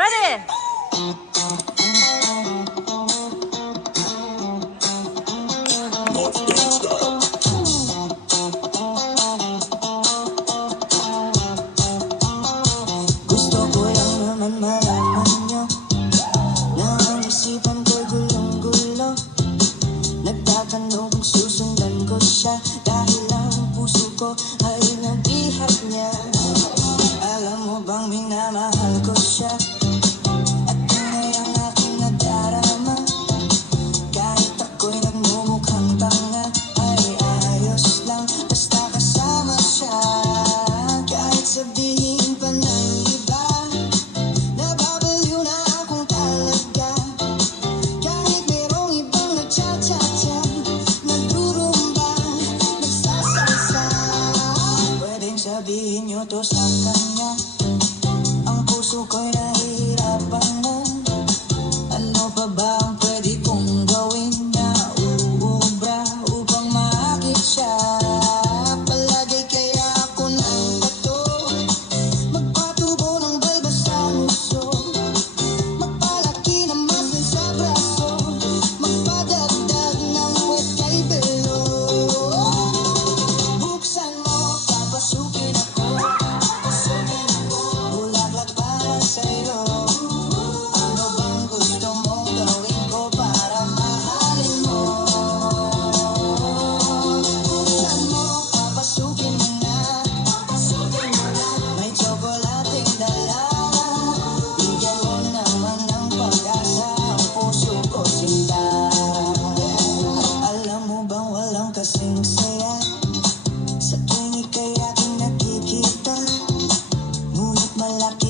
Ready? Gusto ko lang naman malaman nyo na ang isipan ko'y gulong-gulo. Nagtatanong kung susundan ko siya dahil ang puso ko ay nag-ihap niya. Alam mo bang minamahal ko siya at tunay ang aking nadarama. Kahit ako'y nagmumukhang tanga ay ayos lang basta kasama siya. Kahit sabihin pa ng iba nababaliw na akong talaga. Kahit merong ibang nagcha-cha-cha, nagrurumba, nagsasalsa, pwedeng sabihin nyo to sa kanya. Ang puso ko'y nahihirapan na. Ano pa ba ang pwede kong gawin na uubra upang maakit siya? Palagi kaya ako ng bato, magpatubo ng balbas sa puso, magpalaki ng muscle sa braso, magpadagdag ng puwet kay belo. Buksan mo, papasukin ako, bulaklak para sa'yo. Ano bang gusto mong gawin ko para mahalin mo? Buksan mo, papasukin mo na, may tsokolating dala. Bigyan mo naman ng pag-asa ang puso ko, sinta. Alam mo bang walang kasing saya sa tuwing ika'y aking nakikita? Ngunit malaki